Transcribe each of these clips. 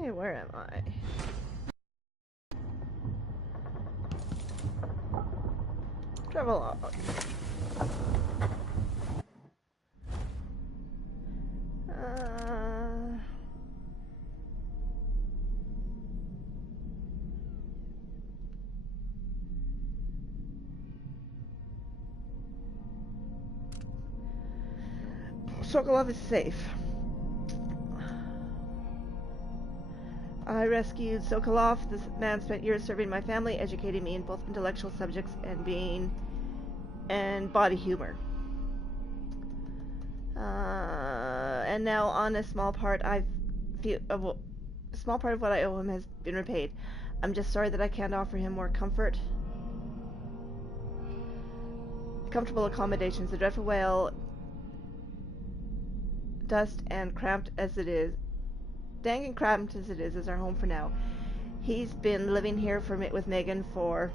Okay, where am I? Travel log. Sokolov is safe. I rescued Sokolov. This man spent years serving my family, educating me in both intellectual subjects and body humor. And now, on a small part, a small part of what I owe him has been repaid. I'm just sorry that I can't offer him more comfortable accommodations. The dreadful whale, dust and cramped as it is, dang and cramped as it is our home for now. He's been living here with Megan for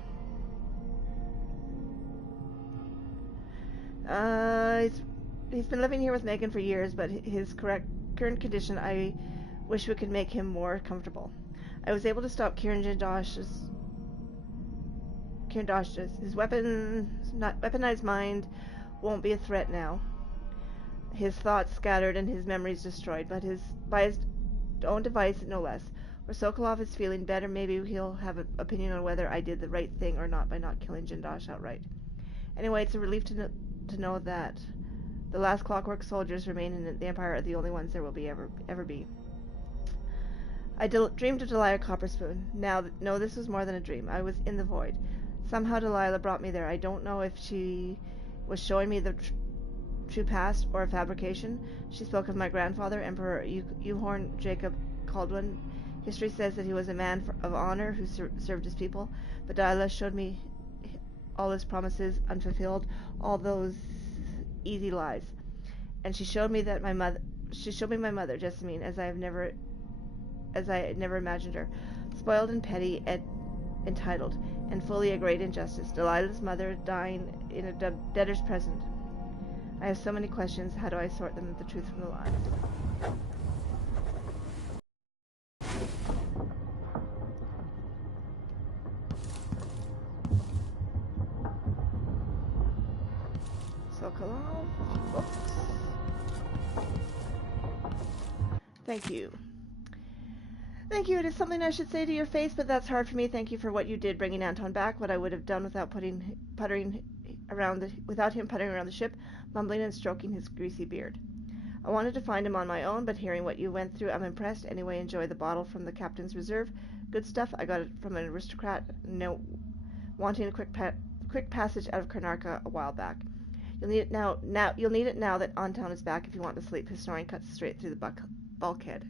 he's been living here with Megan for years, but his current condition, I wish we could make him more comfortable. I was able to stop Kieran Dosh's his weaponized mind won't be a threat now. His thoughts scattered and his memories destroyed, but by his own device, no less. Where Sokolov is feeling better, maybe he'll have an opinion on whether I did the right thing or not by not killing Jindosh outright. Anyway, it's a relief to know that the last Clockwork soldiers remaining in the Empire are the only ones there will be ever be. I dreamed of Delilah Copperspoon. No, this was more than a dream. I was in the void. Somehow Delilah brought me there. I don't know if she was showing me the true past or a fabrication. She spoke of my grandfather, Emperor Euhorn Jacob Caldwin. History says that he was a man of honor who served his people, but Delilah showed me all his promises unfulfilled, all those easy lies. And she showed me my mother, Jessamine, as I had never imagined her, spoiled and petty and entitled, and fully a great injustice. Delilah's mother dying in a debtor's present. I have so many questions. How do I sort them, the truth from the lies? Sokolov, books. Thank you. Thank you. It is something I should say to your face, but that's hard for me. Thank you for what you did, bringing Anton back. What I would have done without him puttering around the ship, mumbling and stroking his greasy beard. I wanted to find him on my own, but hearing what you went through, I'm impressed. Anyway, enjoy the bottle from the captain's reserve. Good stuff. I got it from an aristocrat. No, wanting a quick passage out of Karnarka a while back. You'll need it now. You'll need it now that Anton is back. If you want to sleep, his snoring cuts straight through the bulkhead.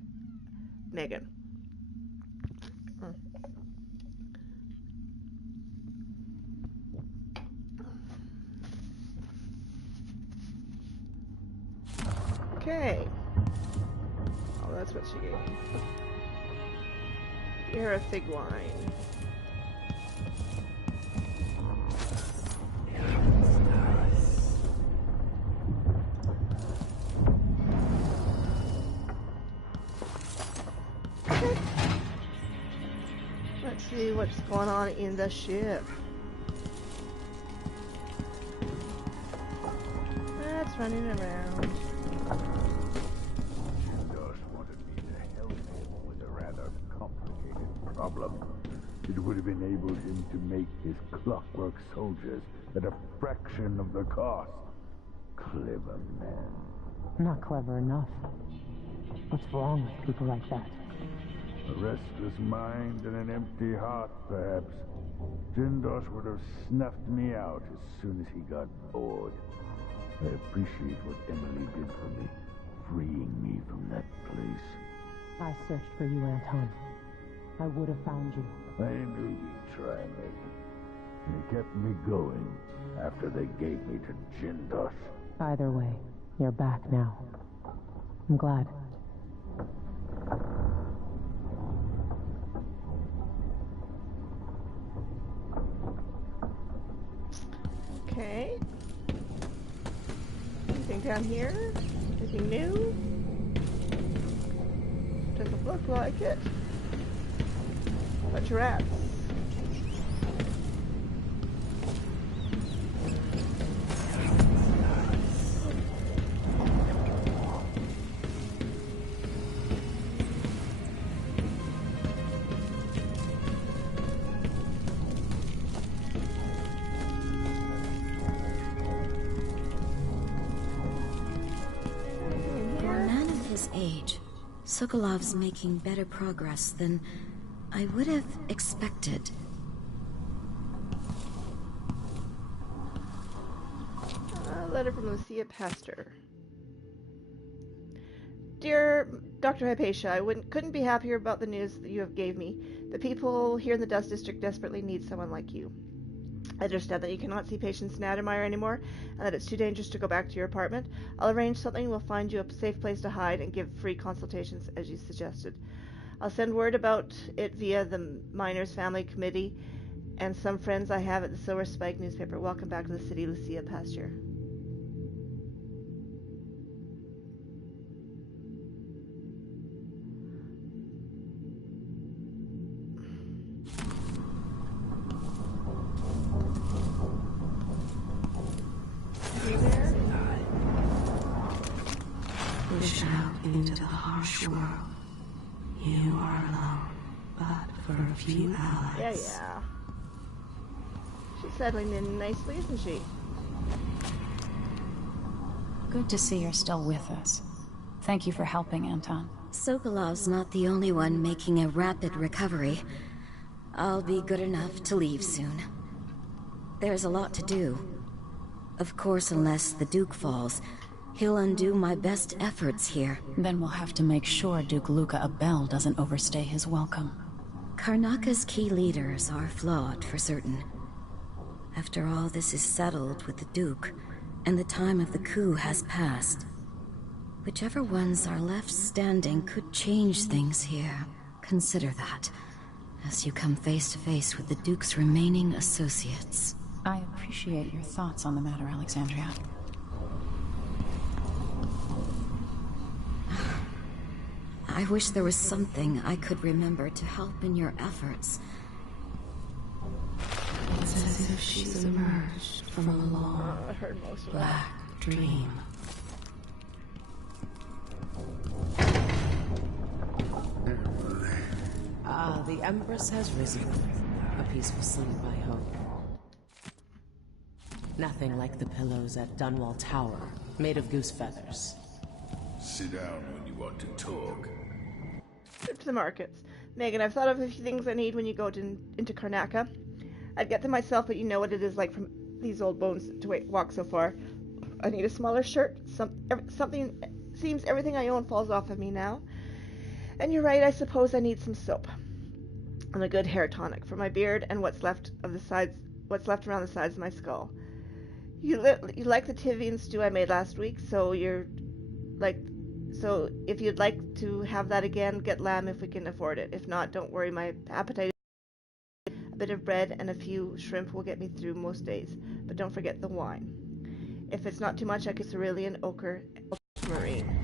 Megan. Okay. Oh, that's what she gave me. You're a fig wine. Okay. Let's see what's going on in the ship. That's running around. Jindosh wanted me to help him with a rather complicated problem. It would have enabled him to make his clockwork soldiers at a fraction of the cost. Clever man. Not clever enough. What's wrong with people like that? A restless mind and an empty heart, perhaps. Jindosh would have snuffed me out as soon as he got bored. I appreciate what Emily did for me, freeing me from that place. I searched for you, Anton. I would have found you. I knew you'd try, Megan. You kept me going after they gave me to Jindosh. Either way, you're back now. I'm glad. Okay. Anything down here? Anything new? There's a look like it. Bunch of rats. For a man of his age, Sokolov's making better progress than I would have expected. A letter from Lucia Pastor. Dear Dr. Hypatia, I couldn't be happier about the news that you have gave me. The people here in the Dust District desperately need someone like you. I understand that you cannot see patients in Adamire anymore, and that it's too dangerous to go back to your apartment. I'll arrange something. We'll find you a safe place to hide and give free consultations, as you suggested. I'll send word about it via the Miners Family Committee and some friends I have at the Silver Spike newspaper. Welcome back to the city, Lucia Pasture. Push out into the harsh world. You are alone, but for a few allies. Yeah. She's settling in nicely, isn't she? Good to see you're still with us. Thank you for helping, Anton. Sokolov's not the only one making a rapid recovery. I'll be good enough to leave soon. There's a lot to do. Of course, unless the Duke falls, he'll undo my best efforts here. Then we'll have to make sure Duke Luca Abel doesn't overstay his welcome. Karnaka's key leaders are flawed, for certain. After all this is settled with the Duke, and the time of the coup has passed, whichever ones are left standing could change things here. Consider that, as you come face to face with the Duke's remaining associates. I appreciate your thoughts on the matter, Alexandria. I wish there was something I could remember to help in your efforts. It's as if she's emerged from a long, black dream. The Empress has risen. A peaceful sleep, I hope. Nothing like the pillows at Dunwall Tower, made of goose feathers. Sit down when you want to talk. Trip to the markets. Megan, I've thought of a few things I need when you go into Karnaka. I'd get them myself, but you know what it is like from these old bones to walk so far. I need a smaller shirt. Something seems everything I own falls off of me now. And you're right, I suppose I need some soap. And a good hair tonic for my beard and what's left around the sides of my skull. You like the Tivian stew I made last week, so if you'd like to have that again, get lamb if we can afford it. If not, don't worry, my appetite is a bit of bread and a few shrimp will get me through most days. But don't forget the wine. If it's not too much, I could cerulean ochre marine.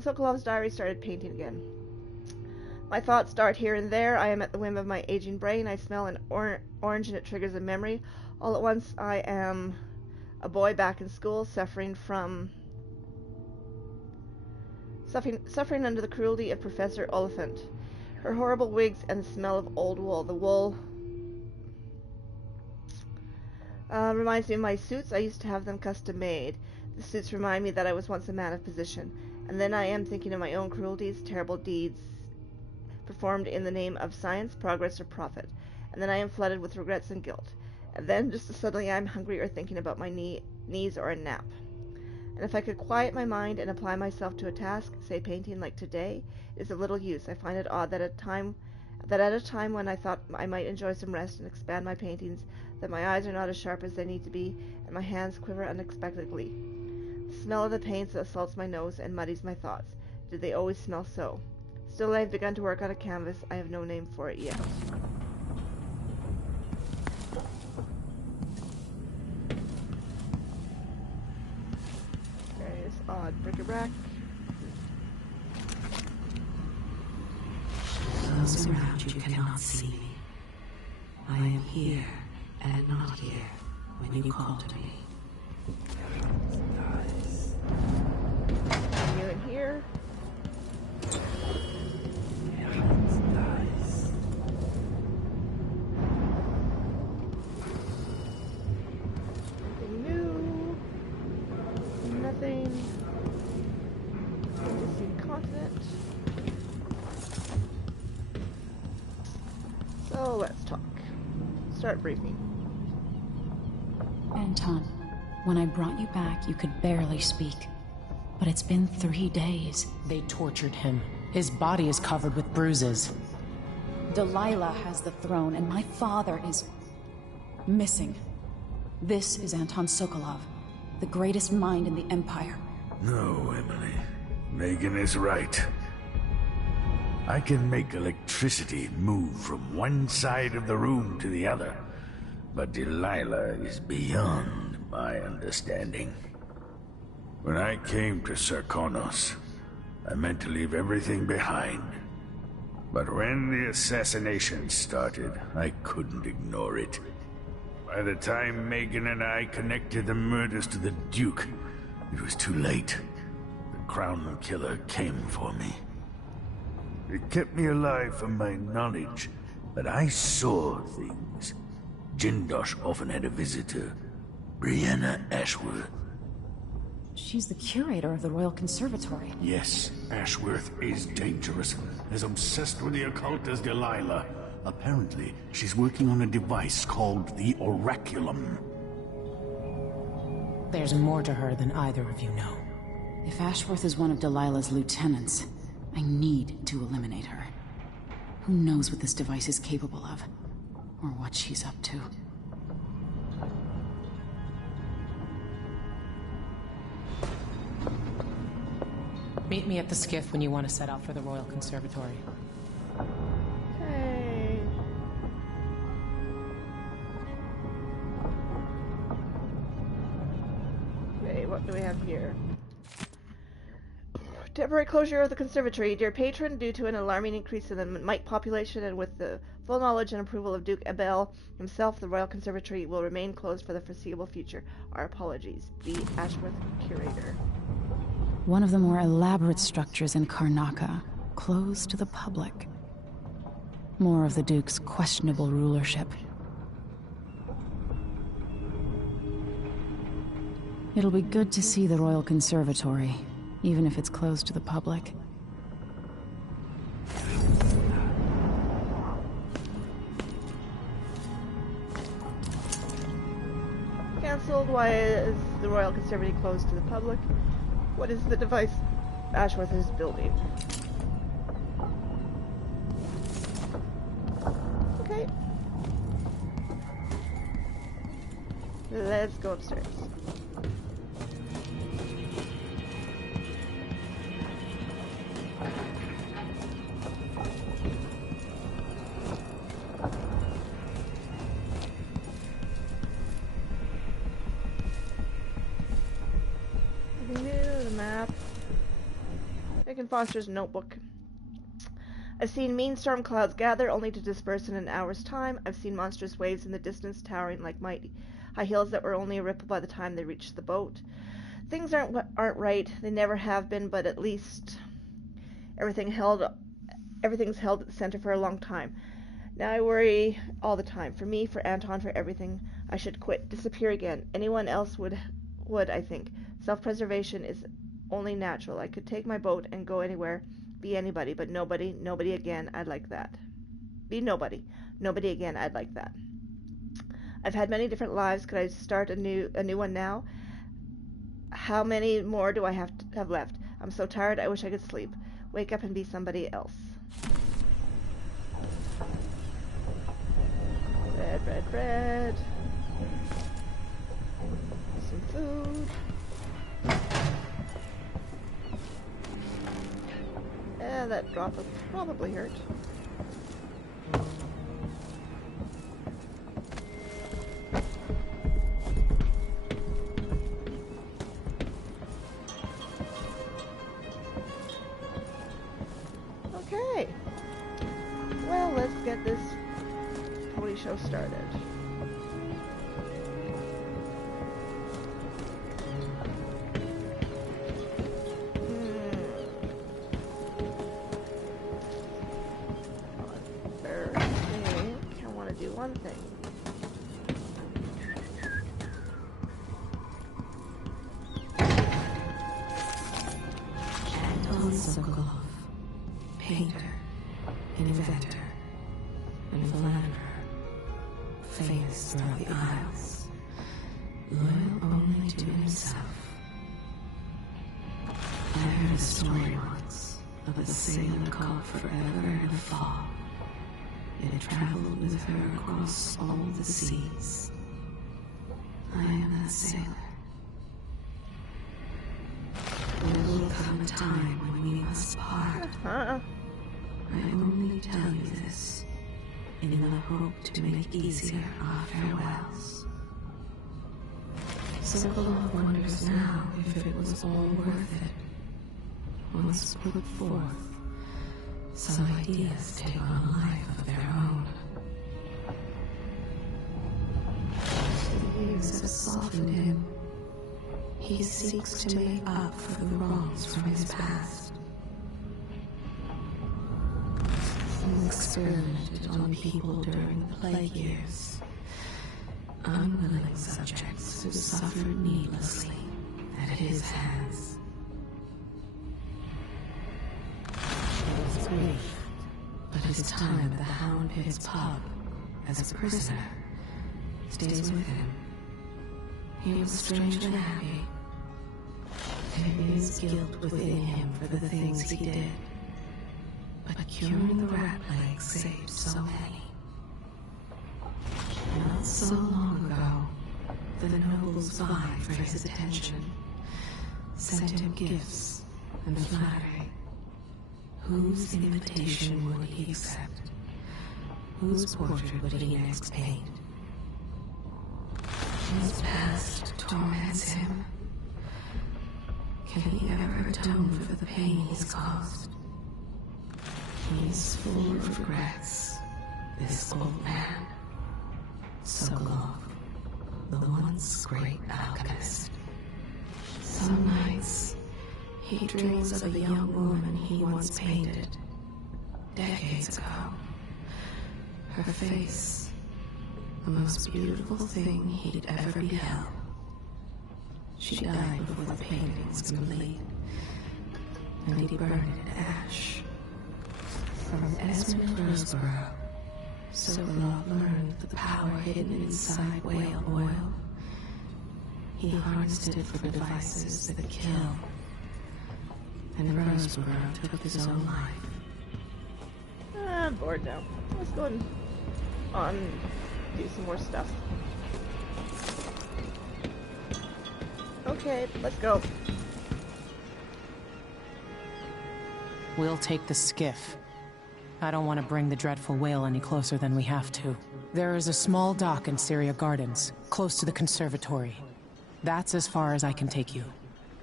Sokolov's diary started painting again. My thoughts dart here and there. I am at the whim of my aging brain. I smell an orange and it triggers a memory. All at once I am a boy back in school, suffering under the cruelty of Professor Oliphant. Her horrible wigs and the smell of old wool. The wool reminds me of my suits. I used to have them custom made. The suits remind me that I was once a man of position. And then I am thinking of my own cruelties, terrible deeds performed in the name of science, progress, or profit. And then I am flooded with regrets and guilt. And then, just as suddenly, I am hungry or thinking about my knees or a nap. And if I could quiet my mind and apply myself to a task, say painting like today, it is of little use. I find it odd that at a time when I thought I might enjoy some rest and expand my paintings, that my eyes are not as sharp as they need to be, and my hands quiver unexpectedly. The smell of the paint assaults my nose and muddies my thoughts. Did they always smell so? Still, I have begun to work on a canvas. I have no name for it yet. Various odd bric-a-brac. Those around you cannot see me. I am here and not here when you call to me. You in here? Nothing new. Nothing. Missing continent. So let's talk. Start briefing. Anton, when I brought you back, you could barely speak. But it's been 3 days. They tortured him. His body is covered with bruises. Delilah has the throne, and my father is missing. This is Anton Sokolov, the greatest mind in the Empire. No, Emily. Megan is right. I can make electricity move from one side of the room to the other, but Delilah is beyond my understanding. When I came to Sarkonos, I meant to leave everything behind. But when the assassination started, I couldn't ignore it. By the time Megan and I connected the murders to the Duke, it was too late. The Crown Killer came for me. It kept me alive from my knowledge, but I saw things. Jindosh often had a visitor, Brianna Ashworth. She's the curator of the Royal Conservatory. Yes, Ashworth is dangerous. As obsessed with the occult as Delilah. Apparently, she's working on a device called the Oraculum. There's more to her than either of you know. If Ashworth is one of Delilah's lieutenants, I need to eliminate her. Who knows what this device is capable of, or what she's up to. Meet me at the skiff when you want to set out for the Royal Conservatory. Okay. Okay, what do we have here? Temporary closure of the conservatory. Dear patron, due to an alarming increase in the mite population and with the full knowledge and approval of Duke Abel himself, the Royal Conservatory will remain closed for the foreseeable future. Our apologies. B. Ashworth, Curator. One of the more elaborate structures in Karnaca, closed to the public. More of the Duke's questionable rulership. It'll be good to see the Royal Conservatory, even if it's closed to the public. Cancelled. Why is the Royal Conservatory closed to the public? What is the device Ashworth is building? Okay. Let's go upstairs. Map. Nick and Foster's notebook. I've seen mean storm clouds gather only to disperse in an hour's time. I've seen monstrous waves in the distance towering like mighty high hills that were only a ripple by the time they reached the boat. Things aren't right. They never have been, but at least everything's held at the center for a long time. Now I worry all the time. For me, for Anton, for everything. I should quit, disappear again. Anyone else would, I think. Self-preservation is only natural. I could take my boat and go anywhere, be anybody, but nobody again. I'd like that. Be nobody again. I'd like that. I've had many different lives. Could I start a new one now? How many more do I have left? I'm so tired. I wish I could sleep. Wake up and be somebody else. Red. Some food. That drop will probably hurt. Okay. Well, let's get this pony show started. Do one thing. Anton Sokolov, painter, inventor, and philanderer, famous throughout the Isles, loyal only to himself. I heard a story once of a sailor caught forever in a fog. It traveled with her across all the seas. I am that sailor. There will come a time when we must part. I only tell you this in the hope to make easier our farewells. Sokolov wonders now if it was all worth it. Once put forth, some ideas take on a life of their own. The years have softened him. He seeks to make up for the wrongs from his past. He experimented on people during the plague years. Unwilling subjects who suffered needlessly at his hands. It was brief, but his time at the Hound Pit's pub as a prisoner stays with him. He was strangely happy. There is guilt within him for the things he did, but curing the rat plague saved so many. Not so long ago, the nobles vied for his attention, sent him gifts and flattery. Whose invitation would he accept? Whose portrait would he next paint? His past torments him. Can he ever atone for the pain he's caused? He's full of regrets, this old man. Sokolov, the once great alchemist. Some nights, he dreams of a young woman he once painted, decades ago. Her face, the most beautiful thing he'd ever beheld. She died before the painting was complete, and he burned it to ash. From Esmond Roseborough, Sokolov learned the power hidden inside whale oil. He harnessed it for devices that kill, and Roseborough took his own life. I'm bored now. Let's go on and do some more stuff. Okay, let's go. We'll take the skiff. I don't want to bring the dreadful whale any closer than we have to. There is a small dock in Syria Gardens, close to the conservatory. That's as far as I can take you.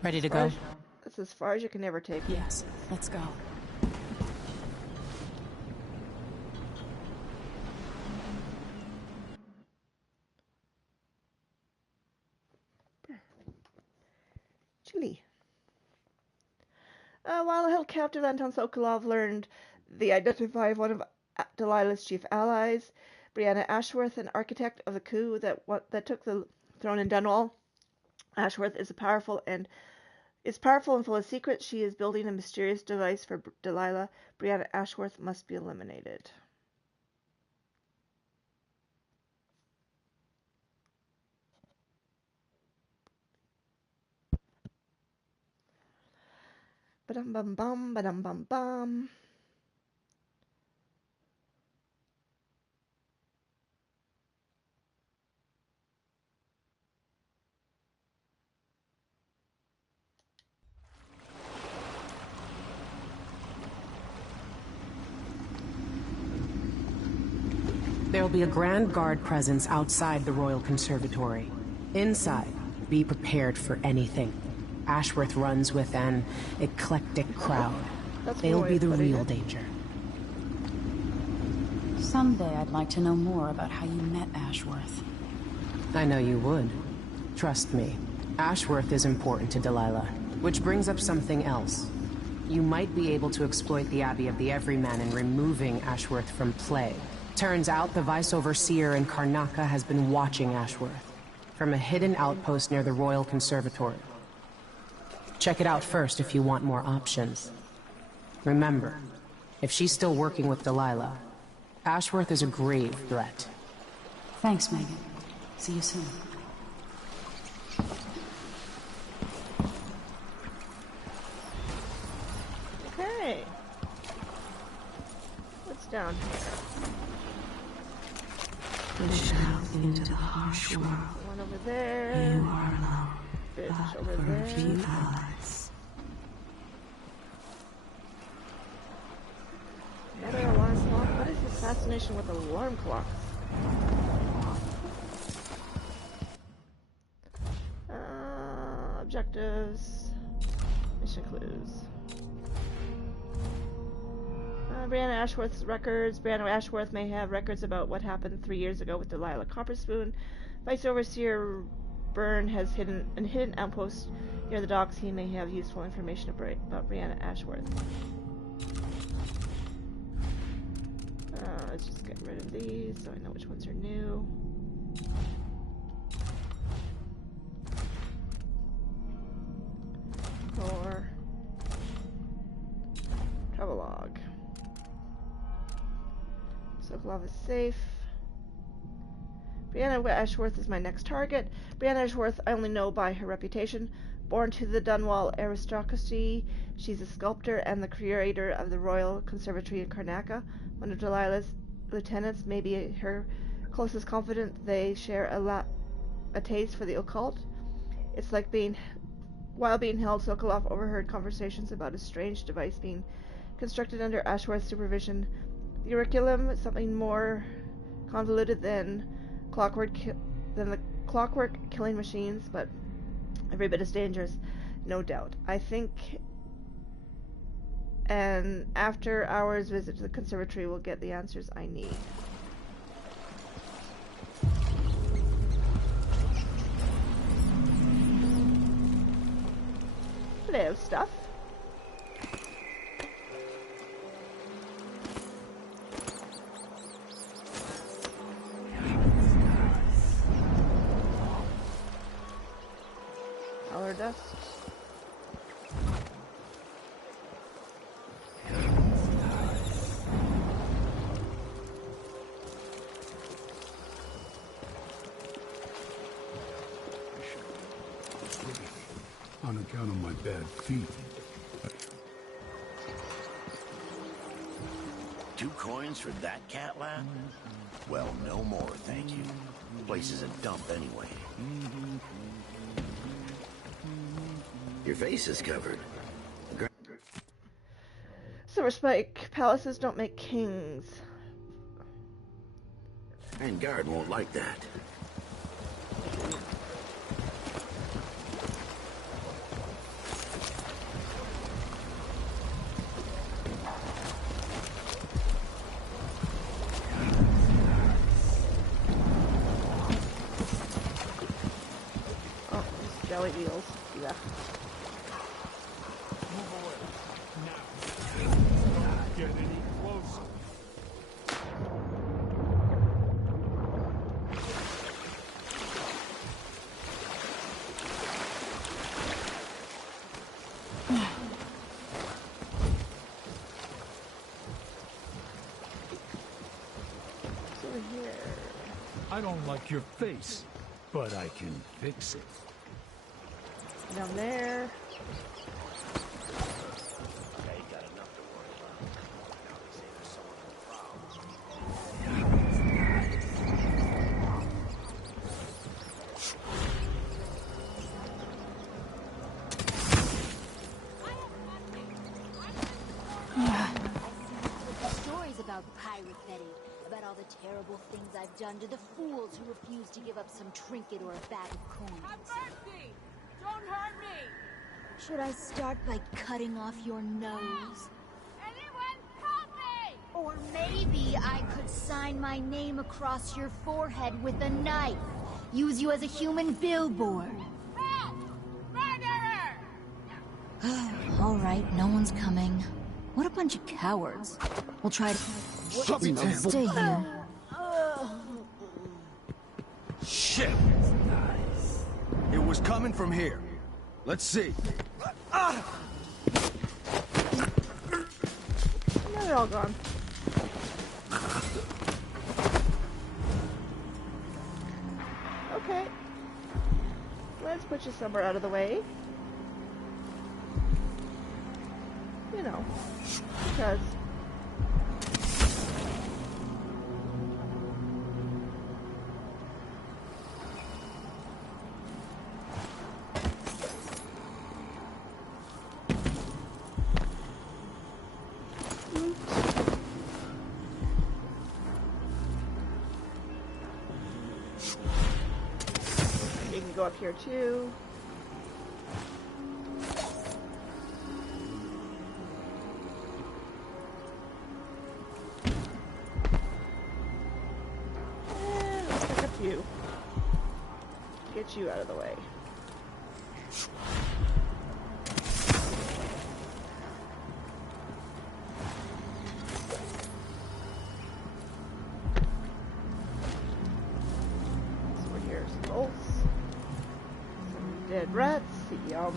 Ready to go? That's as far as you can ever take me. Yes, let's go. Chile. While the held captive, Anton Sokolov learned the identity of one of Delilah's chief allies, Brianna Ashworth, an architect of the coup that took the throne in Dunwall. Ashworth is powerful and full of secrets. She is building a mysterious device for Delilah. Brianna Ashworth must be eliminated. Ba-dum bum bum, ba-dum bum bum. There'll be a Grand Guard presence outside the Royal Conservatory. Inside, be prepared for anything. Ashworth runs with an eclectic crowd. They'll be the real danger. Someday I'd like to know more about how you met Ashworth. I know you would. Trust me. Ashworth is important to Delilah. Which brings up something else. You might be able to exploit the Abbey of the Everyman in removing Ashworth from play. Turns out the Vice Overseer in Karnaca has been watching Ashworth from a hidden outpost near the Royal Conservatory. Check it out first if you want more options. Remember, if she's still working with Delilah, Ashworth is a grave threat. Thanks, Megan. See you soon. Okay. What's down here? Push out into the harsh world. One over there. You are alone. Bitch over For a there. few allies. Another alarm clock? What is this fascination with alarm clocks? Objectives. Mission clues. Brianna Ashworth's records. Brianna Ashworth may have records about what happened 3 years ago with Delilah Copperspoon. Vice Overseer Byrne has hidden a hidden outpost near the docks. He may have useful information about Brianna Ashworth. Let's just get rid of these so I know which ones are new. Or travelogue. Sokolov is safe. Brianna Ashworth is my next target. Brianna Ashworth I only know by her reputation. Born to the Dunwall aristocracy, she's a sculptor and the creator of the Royal Conservatory in Karnaca. One of Delilah's lieutenants, maybe her closest confidant. They share a taste for the occult. It's like while being held, Sokolov overheard conversations about a strange device being constructed under Ashworth's supervision. The curriculum, something more convoluted than the clockwork killing machines, but every bit as dangerous, no doubt. I think an after-hours visit to the conservatory will get the answers I need. Hello, stuff. Power dust. On account of my bad feet. 2 coins for that cat lap? Well, no more, thank you. Place is a dump anyway. Your face is covered. Silver Spike, palaces don't make kings. And guard won't like that. Jelly wheels. Yeah. Move away. Now. Don't get any closer. What's over here? I don't like your face, but I can fix it. Down there. Stories about Pirate Betty, about all the terrible things I've done to the fools who refuse to give up some trinket or a bag of coins. Have mercy! Don't hurt me! Should I start by cutting off your nose? Anyone help me! Or maybe I could sign my name across your forehead with a knife. Use you as a human billboard. Help! Murderer! All right, no one's coming. What a bunch of cowards. We'll try to... Stay here. Shit! It was coming from here. Let's see. Now they're all gone. Okay. Let's put you somewhere out of the way. You know, because... You can go up here too. And let's pick up you. Get you out of the way. Dead rats, yum.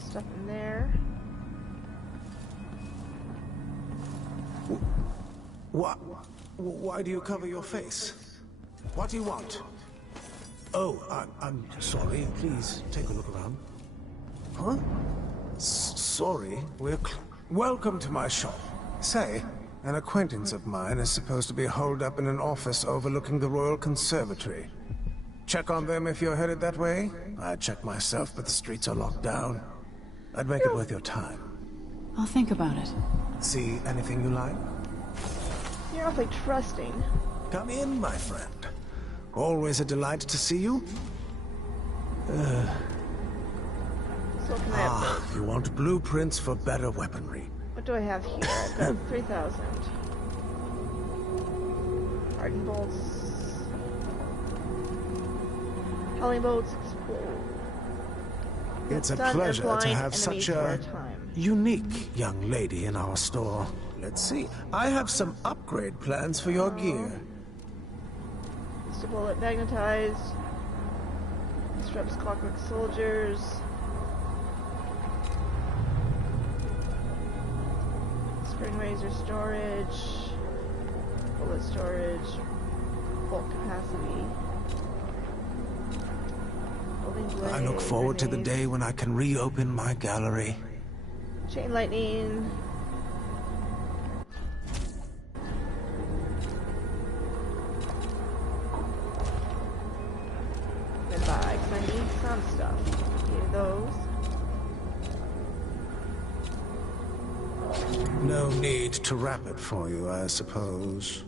Stuff in there. Why do you cover your face? What do you want? Oh, I'm sorry. Please take a look around. Huh? Sorry, welcome to my shop. Say, an acquaintance of mine is supposed to be holed up in an office overlooking the Royal Conservatory. Check on them if you're headed that way. I'd check myself, but the streets are locked down. I'd make it worth your time. I'll think about it. See anything you like? You're awfully trusting. Come in, my friend. Always a delight to see you. So can I upgrade? You want blueprints for better weaponry. What do I have here? I've got 3,000. Hardened bolts. Howling bolts. It's a Stun pleasure and to blind have such enemies for a time. unique young lady in our store. Let's see. I have some upgrade plans for your gear. Just a bullet magnetized. Disrupts clockwork soldiers. Spring razor storage. Bullet storage. Bolt capacity. Blade, I look forward to the day when I can reopen my gallery. Chain lightning. Goodbye, because I need some stuff. Give those. No need to wrap it for you, I suppose.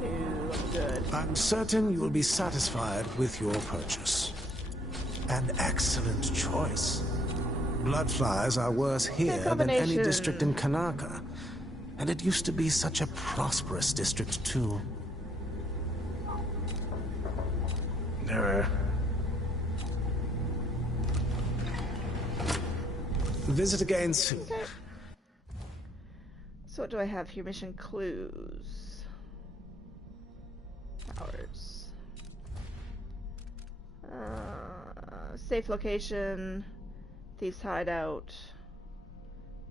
No, I'm good. I'm certain you will be satisfied with your purchase. An excellent choice. Bloodflies are worse here than any district in Kanaka. And it used to be such a prosperous district, too. Visit again soon. Okay. So what do I have here? Mission clues. Hours. Safe location. Thief's hideout.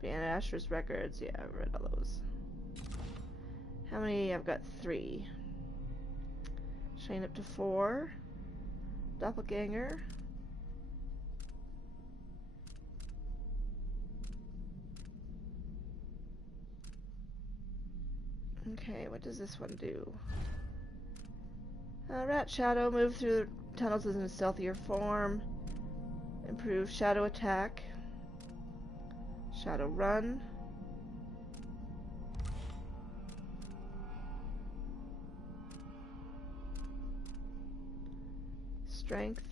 Ban Asher's records. Yeah, I've read all those. How many? I've got 3. Chain up to 4. Doppelganger. Okay, what does this one do? Rat Shadow, move through tunnels in a stealthier form. Improve Shadow attack. Shadow Run. Strength.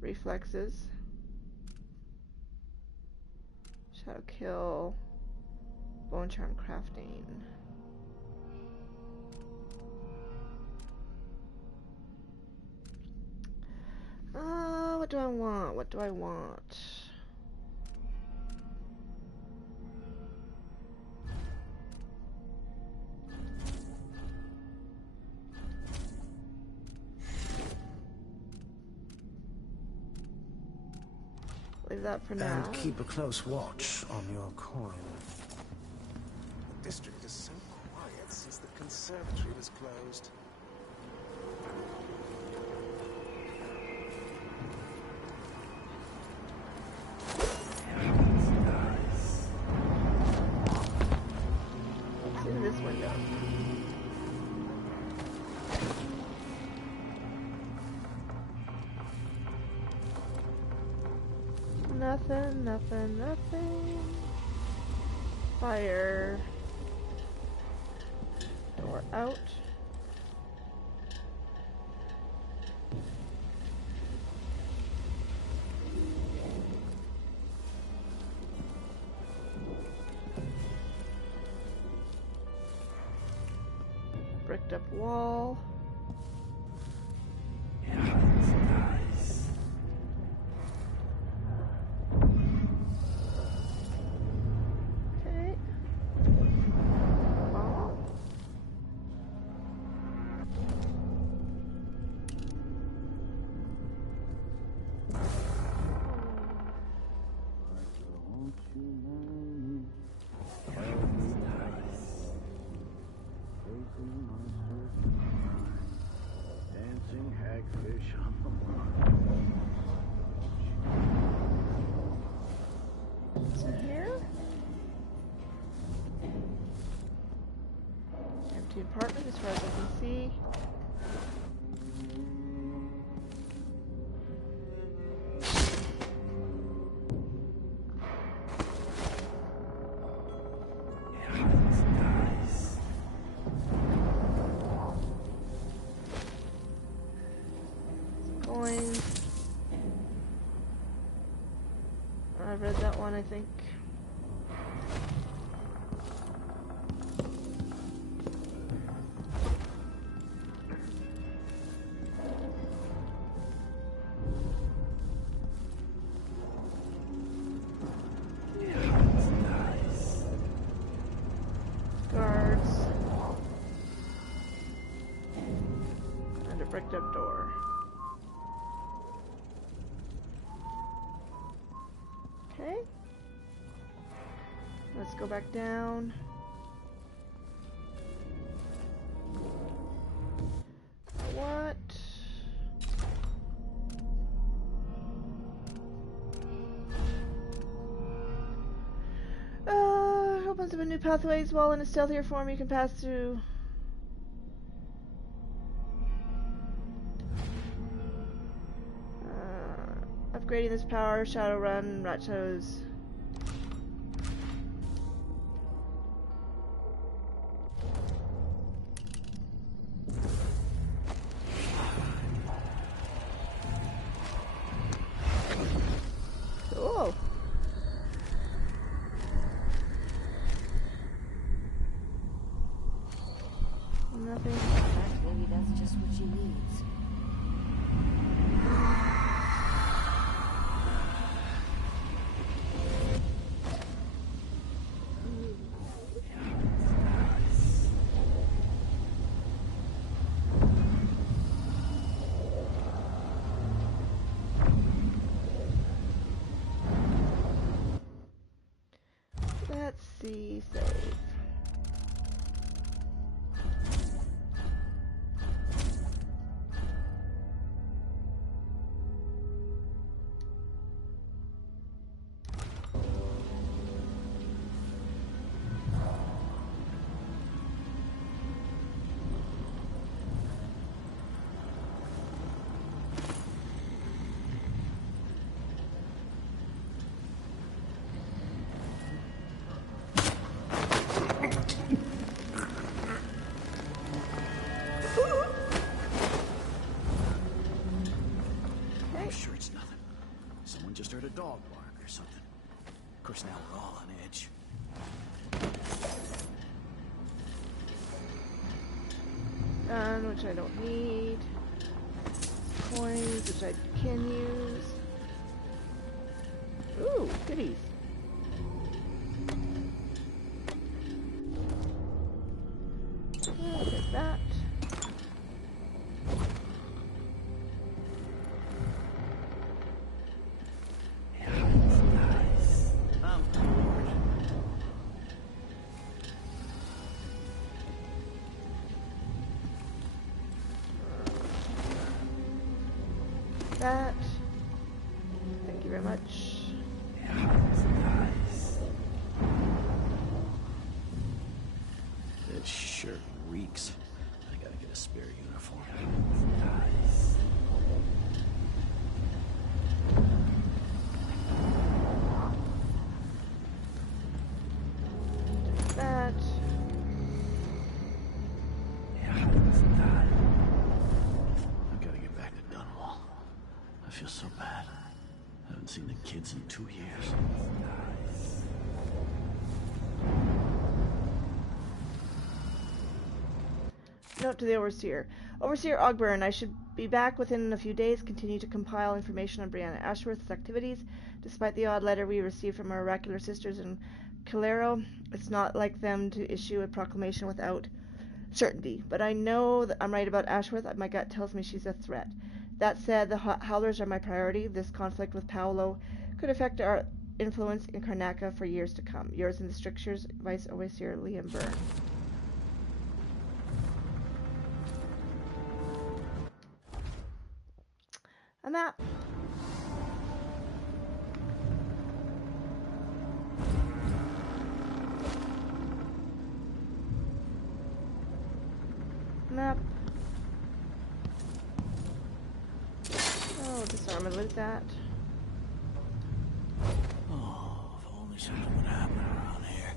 Reflexes. Shadow Kill. Bone Charm Crafting. What do I want? What do I want? Leave that for now. And keep a close watch on your coin. The district is so quiet since the conservatory was closed. What's in this window? Nothing, nothing, nothing. Fire. Door out. Bricked up wall. Dancing hagfish on the What's in here? Empty apartment as far as I can see. I've read that one, I think. Guards. And a bricked up door. Okay. Let's go back down. What? Opens up a new pathways. While in a stealthier form, you can pass through. Upgrading this power, Shadow Run, Rat Shadows. Cool. Nothing. Maybe that's just what she needs. Let's see, save. Someone just heard a dog bark or something. Of course, now we're all on edge. Gun, which I don't need. Coins, which I can use. Ooh, goodies. I'll take that. That. Thank you very much. This shirt reeks. I gotta get a spare uniform. That. I've gotta get back to Dunwall. I feel so bad. I haven't seen the kids in 2 years. Note to the Overseer. Overseer Ogburn, I should be back within a few days. Continue to compile information on Brianna Ashworth's activities. Despite the odd letter we received from our oracular sisters in Calero, it's not like them to issue a proclamation without certainty. But I know that I'm right about Ashworth. My gut tells me she's a threat. That said, the Howlers are my priority. This conflict with Paolo could affect our influence in Karnaca for years to come. Yours in the strictures, Vice Overseer Liam Byrne. A map. Map. Oh, disarm and loot that. Oh, if only something would happen around here.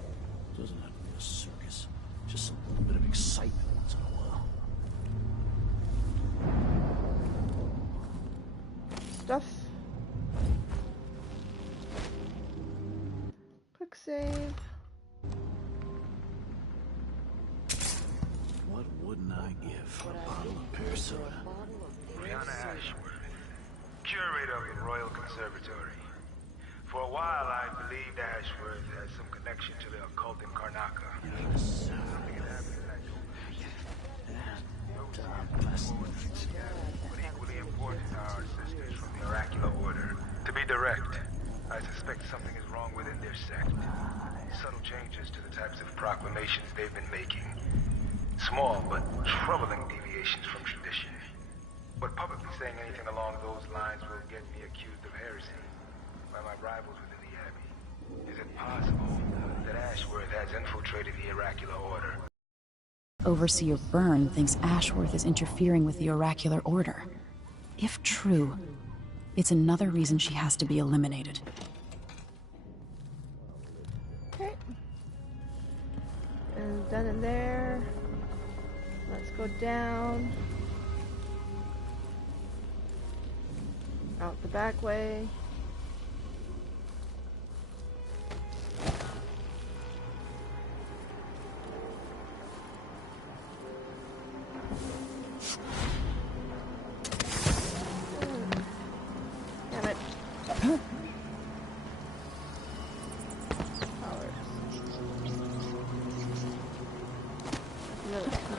Doesn't have to be a circus. Just a little bit of excitement once in a while. Stuff. Quick save. What wouldn't I give for a bottle of pear soda? Brianna Ashworth, curator of the Royal Conservatory. For a while, I believed Ashworth had some connection to the occult in Karnaca. Yes. Something had happened that I don't but equally important are our sisters from the Oracular Order. To be direct, I suspect something is wrong within their sect. Subtle changes to the types of proclamations they've been making. Small but troubling deviations from tradition. But publicly saying anything along those lines will get me accused of heresy by my rivals within the Abbey. Is it possible that Ashworth has infiltrated the Oracular Order? Overseer Byrne thinks Ashworth is interfering with the Oracular Order. If true, it's another reason she has to be eliminated. Okay. And done in there. Let's go down. Out the back way. Damn it.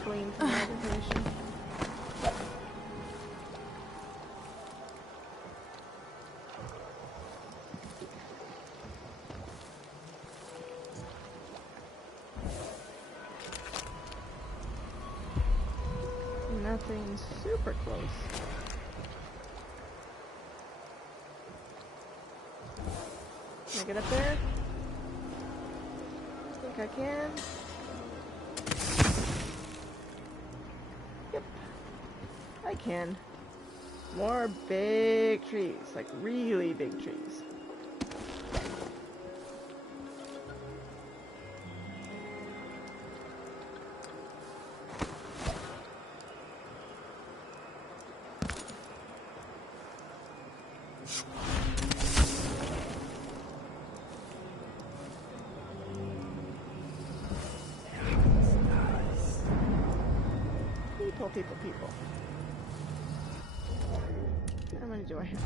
Glean some more information. Nothing super close. Can I get up there? I think I can. Yep. I can. More big trees, like really big trees. People. How many do I have?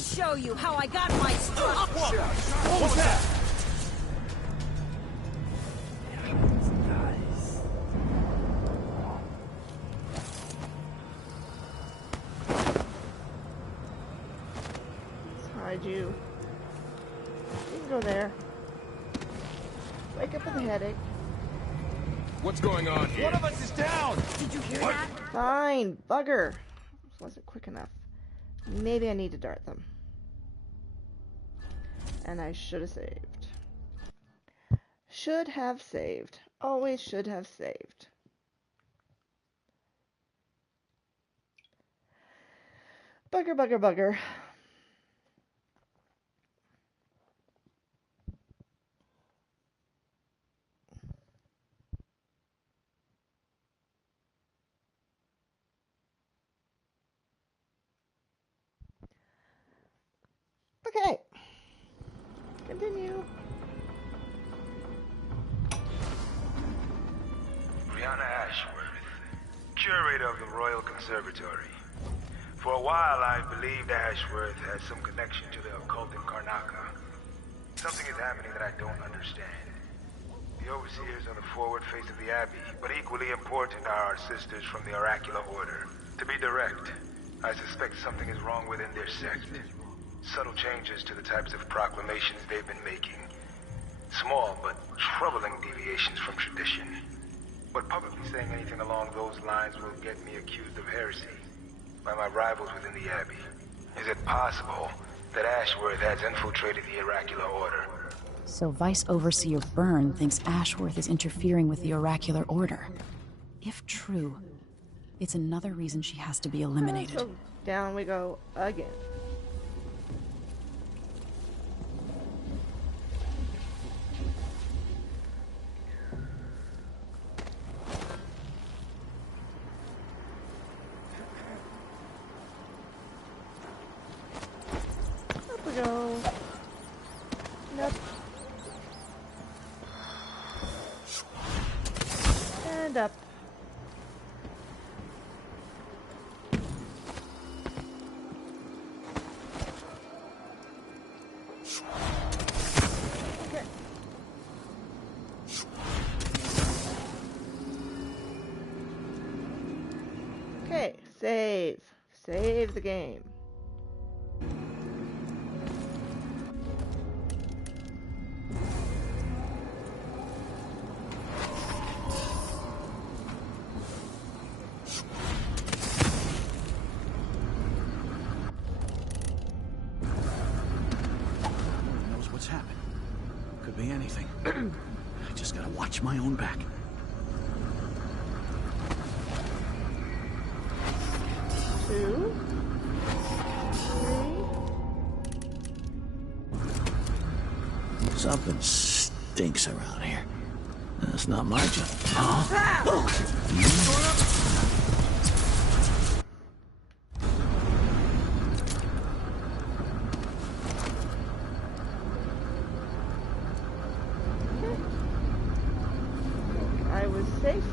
Show you how I got my stuff. What was that? Let's hide you. You can go there. Wake up with a headache. What's going on here? One of us is down! Did you hear that? Fine, bugger. This wasn't quick enough. Maybe I need to dart them. And I should have saved. Should have saved. Always should have saved. Bugger. Okay. Continue. Brianna Ashworth, curator of the Royal Conservatory. For a while, I believed Ashworth had some connection to the occult in Karnaca. Something is happening that I don't understand. The overseers are the forward face of the Abbey, but equally important are our sisters from the Oracular Order. To be direct, I suspect something is wrong within their sect. Subtle changes to the types of proclamations they've been making. Small but troubling deviations from tradition. But publicly saying anything along those lines will get me accused of heresy by my rivals within the Abbey. Is it possible that Ashworth has infiltrated the Oracular Order? So Vice Overseer Byrne thinks Ashworth is interfering with the Oracular Order. If true, it's another reason she has to be eliminated. So down we go again. Up we go. Nope. And up. Okay. Okay, save. Save the game. Who knows what's happened? Could be anything. I just gotta watch my own back. Two. Three. Something stinks around here. That's not my job. Huh? I was safe.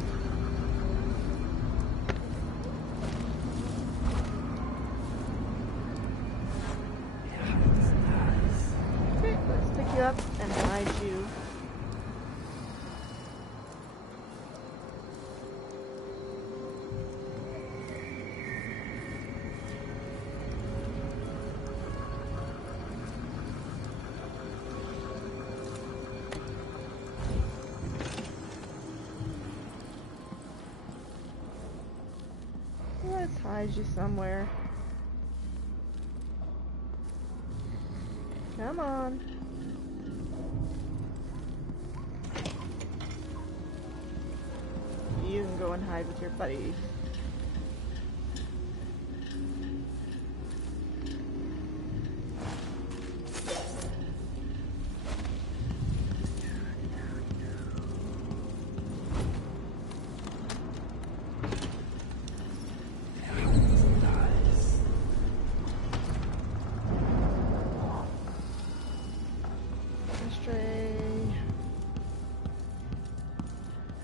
Okay, let's pick you up and hide you. hide you somewhere. Come on. You can go and hide with your buddy.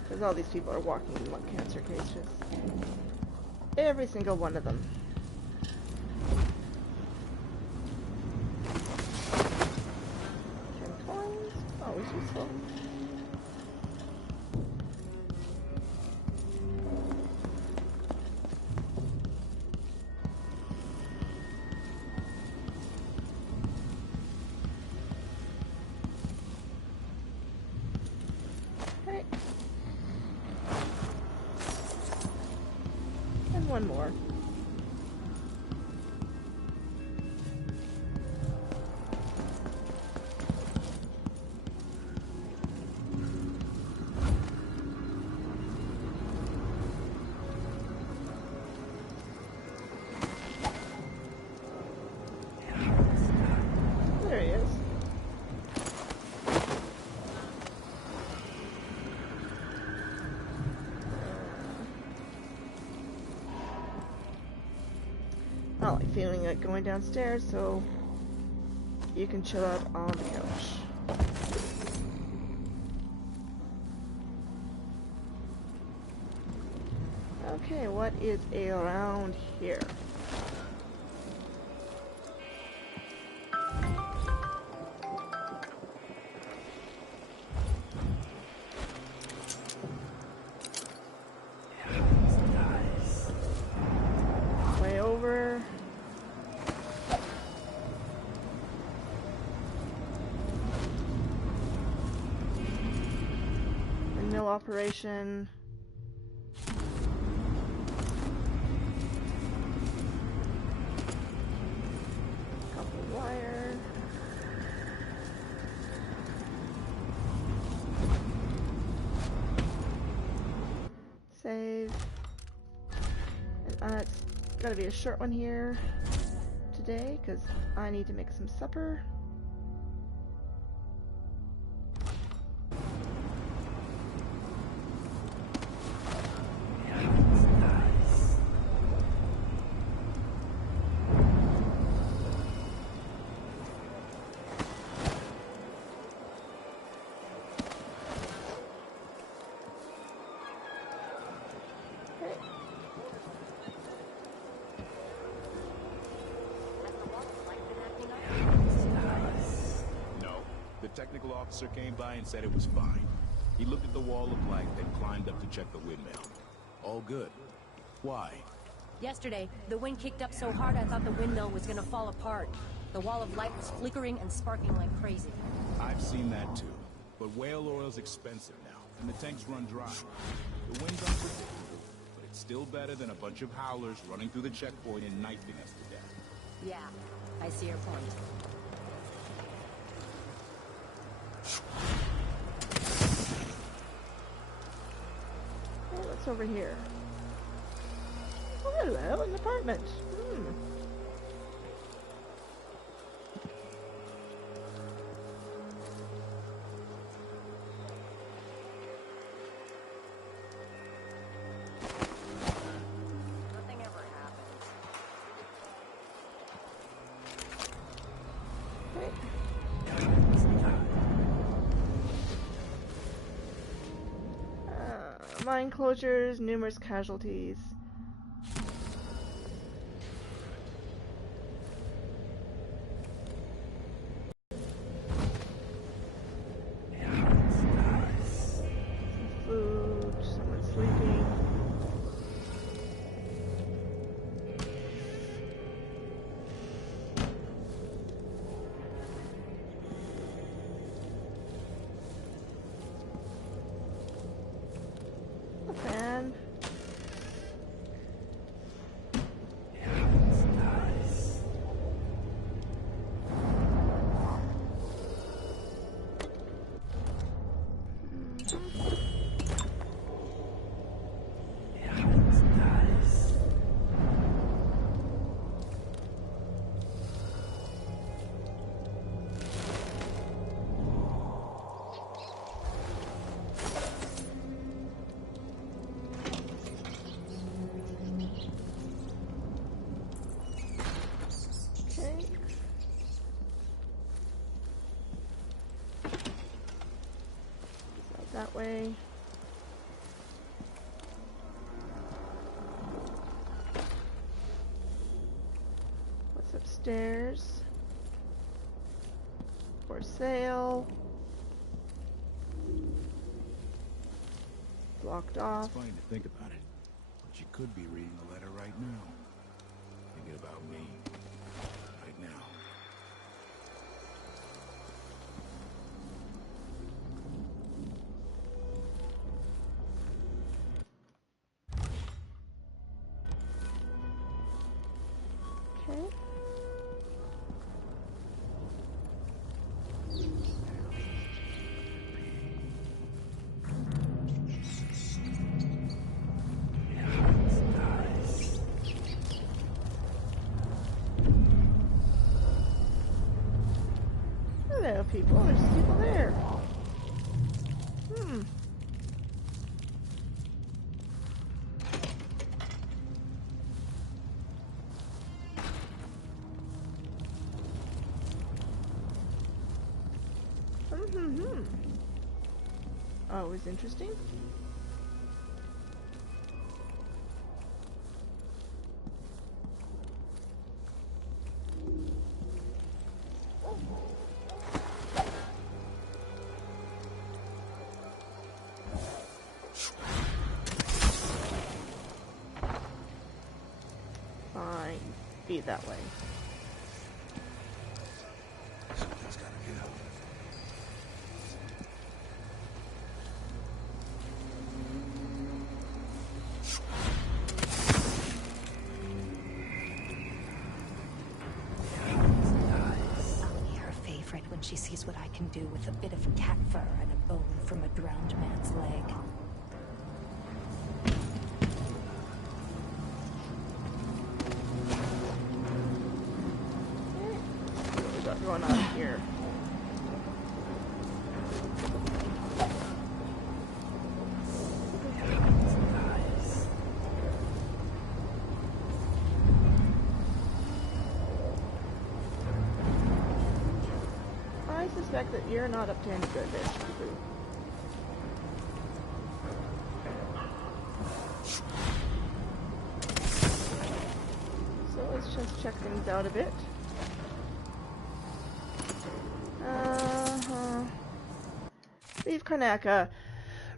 Because all these people are walking in lung cancer cases. Every single one of them. 10 coins? Always useful. Okay. And one more. There he is. I don't like feeling like going downstairs, so you can chill out on the couch. Okay, what is around here? Way over. Mill operation. Couple wire. Save. And it's gotta be a short one here today because I need to make some supper. No. The technical officer came by and said it was fine. He looked at the wall of light, then climbed up to check the windmill. All good. Why? Yesterday, the wind kicked up so hard I thought the windmill was gonna fall apart. The wall of light was flickering and sparking like crazy. I've seen that too. But whale oil's expensive now, and the tanks run dry. The wind's unpredictable, but it's still better than a bunch of howlers running through the checkpoint and knifing us to death. Yeah, I see your point. Oh, what's over here? Oh, hello, an apartment. Nothing ever happens. Mine closures, numerous casualties. Food, someone sleeping. A fan. Stairs. For sale. Blocked off. It's funny to think about it, but you could be reading the letter right now. Thinking about me. Right now. Okay. Hello, people. There's people there. Hmm. Always interesting. Fine. Be that way. Something's gotta get up. I'll be her favorite when she sees what I can do with a bit of cat fur and a bone from a drowned man's leg. What we got going on here? I suspect that you're not up to any good there. So let's just check things out a bit. Leave Karnaca.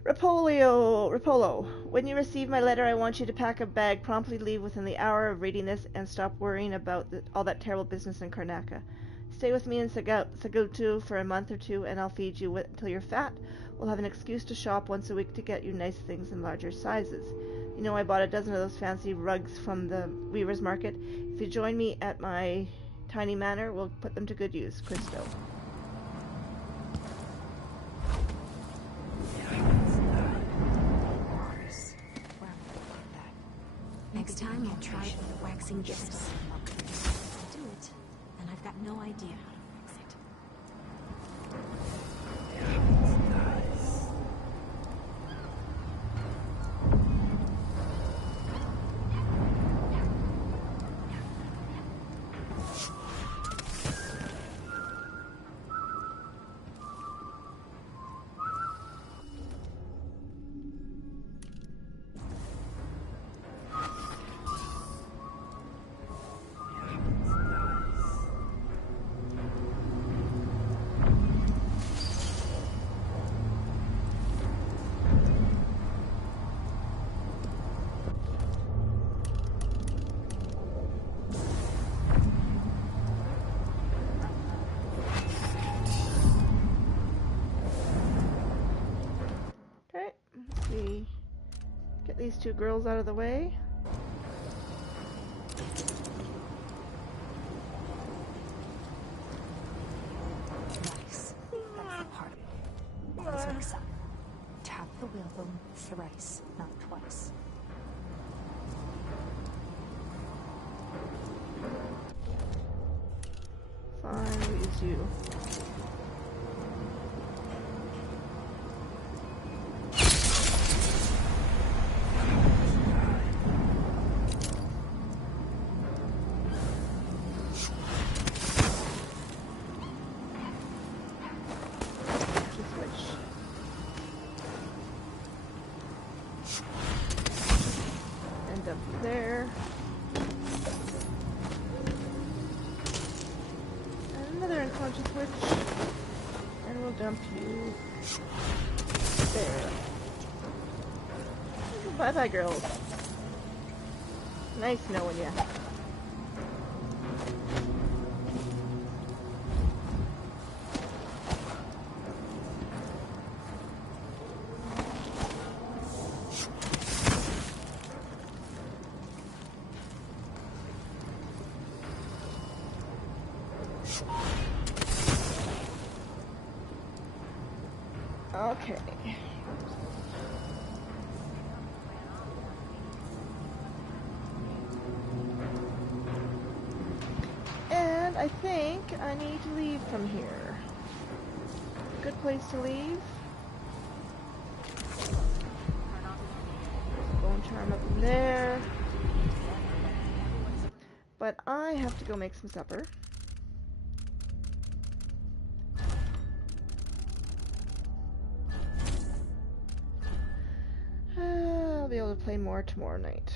Rapolo, when you receive my letter, I want you to pack a bag, promptly leave within the hour of reading this, and stop worrying about all that terrible business in Karnaca. Stay with me in Sagutu for a month or two, and I'll feed you until you're fat. We'll have an excuse to shop once a week to get you nice things in larger sizes. You know, I bought a dozen of those fancy rugs from the Weaver's Market. If you join me at my tiny manor, we'll put them to good use. Christo. Next time I'll try the waxing gifts. I'll do it, and I've got no idea how to fix it. These two girls out of the way. Nice. That's the part. Always mix up. Tap the wheel bone thrice, not twice. Fine, we'll use you. onto Twitch, and we'll dump you there. Bye-bye, girls. Nice knowing ya. Okay. And I think I need to leave from here. Good place to leave. Bone charm up in there. But I have to go make some supper. I'll be able to play more tomorrow night.